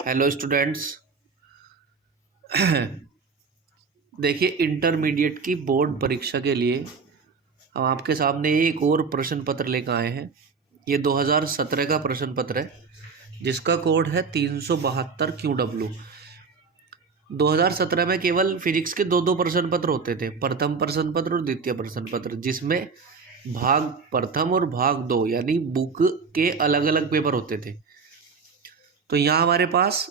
Hello students. देखिए, intermediate की board परीक्षा के लिए हम आपके सामने एक और प्रश्न पत्र लेकर आए हैं। ये 2017 का प्रश्न पत्र है जिसका कोड है 372 QW। 2017 में केवल फिजिक्स के दो प्रश्न पत्र होते थे, प्रथम प्रश्न पत्र और द्वितीय प्रश्न पत्र, जिसमें भाग प्रथम और भाग दो यानी बुक के अलग अलग पेपर होते थे। तो यहाँ हमारे पास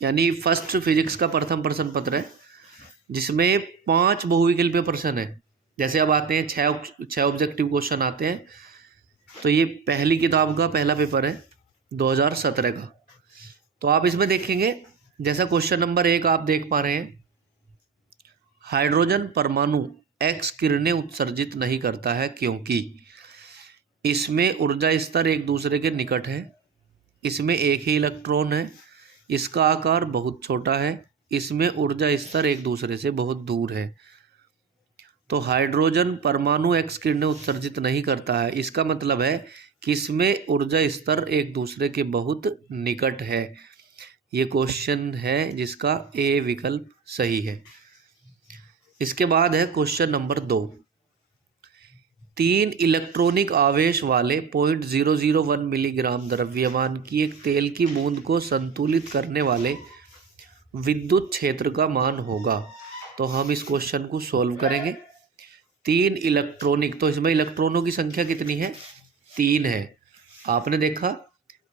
यानी फर्स्ट फिजिक्स का प्रथम प्रश्न पत्र है जिसमें 5 बहुविकल्पीय प्रश्न है। जैसे अब आते हैं छः ऑब्जेक्टिव क्वेश्चन आते हैं। तो ये पहली किताब का पहला पेपर है 2017 का। तो आप इसमें देखेंगे, जैसा क्वेश्चन नंबर 1 आप देख पा रहे हैं, हाइड्रोजन परमाणु एक्स किरणें उत्सर्जित नहीं करता है क्योंकि इसमें ऊर्जा स्तर एक दूसरे के निकट है, इसमें एक ही इलेक्ट्रॉन है, इसका आकार बहुत छोटा है, इसमें ऊर्जा स्तर एक दूसरे से बहुत दूर है। तो हाइड्रोजन परमाणु एक्स किरणें उत्सर्जित नहीं करता है, इसका मतलब है कि इसमें ऊर्जा स्तर एक दूसरे के बहुत निकट है। ये क्वेश्चन है जिसका ए विकल्प सही है। इसके बाद है क्वेश्चन नंबर 2। 3 इलेक्ट्रॉनिक आवेश वाले 0.001 मिलीग्राम द्रव्यमान की एक तेल की बूंद को संतुलित करने वाले विद्युत क्षेत्र का मान होगा। तो हम इस क्वेश्चन को सॉल्व करेंगे। 3 इलेक्ट्रॉनिक, तो इसमें इलेक्ट्रॉनों की संख्या कितनी है? 3 है। आपने देखा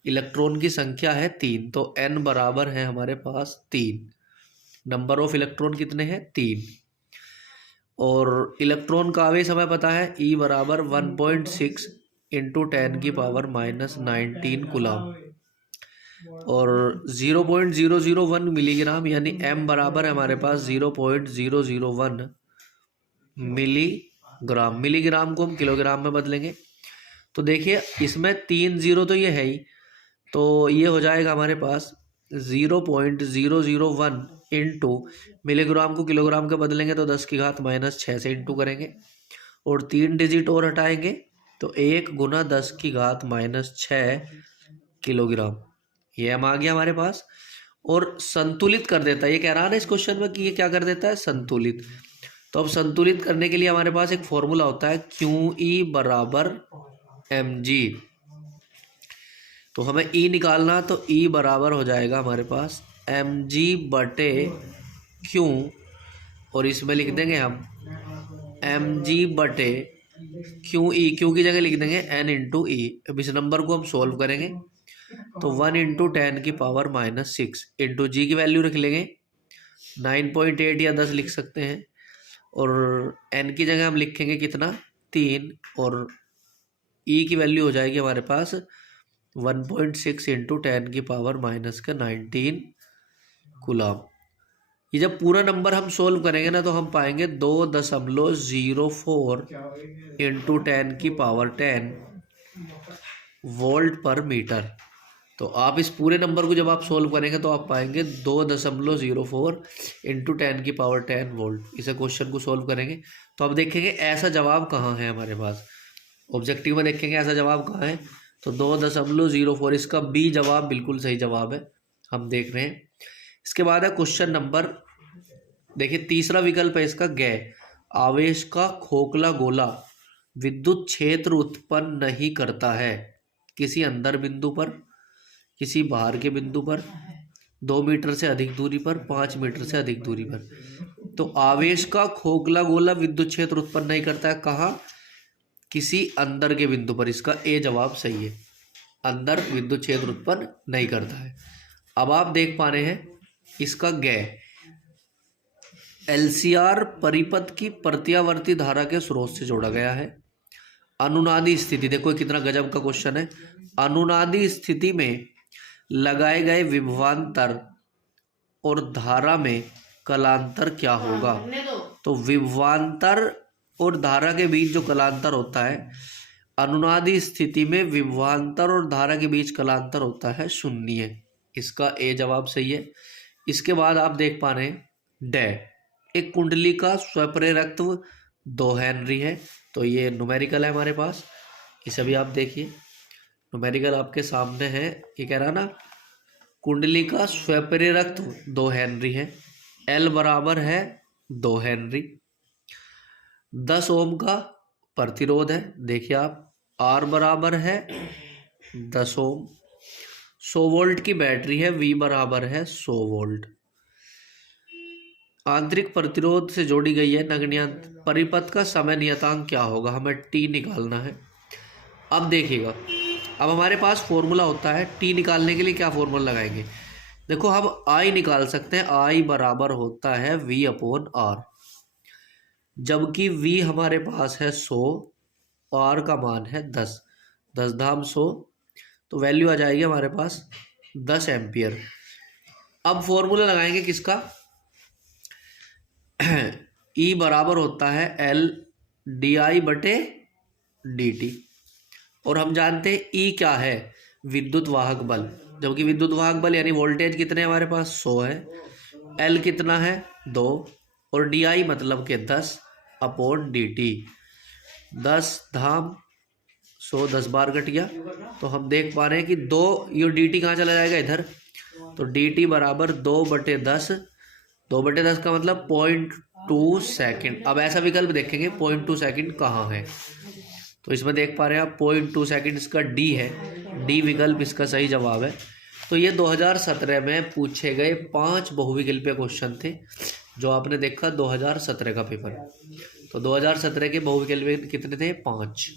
इलेक्ट्रॉन की संख्या है 3, तो n बराबर है हमारे पास 3। नंबर ऑफ इलेक्ट्रॉन कितने हैं? 3। और इलेक्ट्रॉन का आवेश हमें पता है E बराबर 1.6 इंटू 10⁻⁻19 कूलम और 0.001 मिलीग्राम यानी m बराबर है हमारे पास 0.001 मिलीग्राम। मिलीग्राम को हम किलोग्राम में बदलेंगे। तो देखिए इसमें 3 जीरो तो ये है ही, तो ये हो जाएगा हमारे पास 0.001 इंटू मिलीग्राम को किलोग्राम के बदलेंगे तो 10⁻⁻6 से इंटू करेंगे और 3 डिजिट और हटाएंगे तो 1 गुना 10⁻⁻6 किलोग्राम। ये हम आ गया हमारे पास। और संतुलित कर देता है, ये कह रहा है ना इस क्वेश्चन में कि ये क्या कर देता है? संतुलित। तो अब संतुलित करने के लिए हमारे पास एक फॉर्मूला होता है QE बराबर mg। तो हमें E निकालना, तो E बराबर हो जाएगा हमारे पास mg बटे Q, और इसमें लिख देंगे हम mg बटे QE, Q की जगह लिख देंगे n इंटू ई। अब इस नंबर को हम सोल्व करेंगे तो 1 इंटू 10⁻⁻6 इंटू जी की वैल्यू रख लेंगे 9.8 या 10 लिख सकते हैं, और n की जगह हम लिखेंगे कितना? 3, और e की वैल्यू हो जाएगी हमारे पास 1.6 इंटू 10⁻⁻19 कूलम। ये जब पूरा नंबर हम सोल्व करेंगे ना तो हम पाएंगे 2.04 इंटू 10⁻10 वोल्ट पर मीटर। तो आप इस पूरे नंबर को जब आप सोल्व करेंगे तो आप पाएंगे 2.04 इंटू 10⁻10 वोल्ट। इसे क्वेश्चन को सोल्व करेंगे तो अब देखेंगे ऐसा जवाब कहाँ है हमारे पास। ऑब्जेक्टिव में देखेंगे ऐसा जवाब कहाँ है, तो 2.04। इसका बी जवाब बिल्कुल सही जवाब है, हम देख रहे हैं। इसके बाद है क्वेश्चन नंबर, देखिए तीसरा विकल्प है इसका गैर आवेश का खोखला गोला विद्युत क्षेत्र उत्पन्न नहीं करता है किसी अंदर बिंदु पर, किसी बाहर के बिंदु पर, 2 मीटर से अधिक दूरी पर, 5 मीटर से अधिक दूरी पर। तो आवेश का खोखला गोला विद्युत क्षेत्र उत्पन्न नहीं करता है कहाँ? किसी अंदर के बिंदु पर। इसका ए जवाब सही है, अंदर विद्युत क्षेत्र उत्पन्न नहीं करता है। अब आप देख पा रहे हैं इसका गैर LCR परिपथ की प्रत्यावर्ती धारा के स्रोत से जोड़ा गया है। अनुनादी स्थिति, देखो कितना गजब का क्वेश्चन है। अनुनादी स्थिति में लगाए गए विभवांतर और धारा में कलांतर क्या होगा? तो विभवांतर और धारा के बीच जो कलांतर होता है, अनुनादी स्थिति में विभवांतर और धारा के बीच कलांतर होता है 0। इसका ए जवाब सही है। इसके बाद आप देख पा रहे हैं डे एक कुंडली का स्वप्रेरकत्व 2 हेनरी है। तो ये न्यूमेरिकल है हमारे पास, इसे भी आप देखिए न्यूमेरिकल आपके सामने है। ये कह रहा ना कुंडली का स्वप्रेरक 2 हेनरी है। एल बराबर है 2 हेनरी। 10 ओम का प्रतिरोध है, देखिए आप। आर बराबर है 10 ओम। 100 वोल्ट की बैटरी है, वी बराबर है 100 वोल्ट। आंतरिक प्रतिरोध से जोड़ी गई है नगण्यांत। परिपथ का समय नियतांक क्या होगा, हमें टी निकालना है। अब देखिएगा, अब हमारे पास फॉर्मूला होता है टी निकालने के लिए। क्या फॉर्मूला लगाएंगे, देखो हम आई निकाल सकते हैं। आई बराबर होता है वी अपॉन आर, जबकि वी हमारे पास है 100, आर का मान है 10। 10 धाम 100, तो वैल्यू आ जाएगी हमारे पास 10 एम्पियर। अब फॉर्मूला लगाएंगे किसका, ई बराबर होता है एल डी आई बटे डी टी। और हम जानते हैं ई क्या है, विद्युत वाहक बल, जबकि विद्युत वाहक बल यानी वोल्टेज कितने हमारे पास 100 है। एल कितना है 2, और डी आई मतलब के 10 अपॉन डी टी। 10 धाम 100, 10 बार कट गया, तो हम देख पा रहे हैं कि 2, ये डी टी कहाँ चला जाएगा इधर, तो डी टी बराबर 2/10। 2/10 का मतलब 0.2 सेकेंड। अब ऐसा विकल्प देखेंगे 0.2 सेकेंड कहाँ है, तो इसमें देख पा रहे हैं आप 0.2 सेकेंड इसका डी है। डी विकल्प इसका सही जवाब है। तो ये 2017 में पूछे गए 5 बहुविकल्पीय क्वेश्चन थे, जो आपने देखा 2017 का पेपर। तो 2017 के बहुविकल्पीय कितने थे, 5।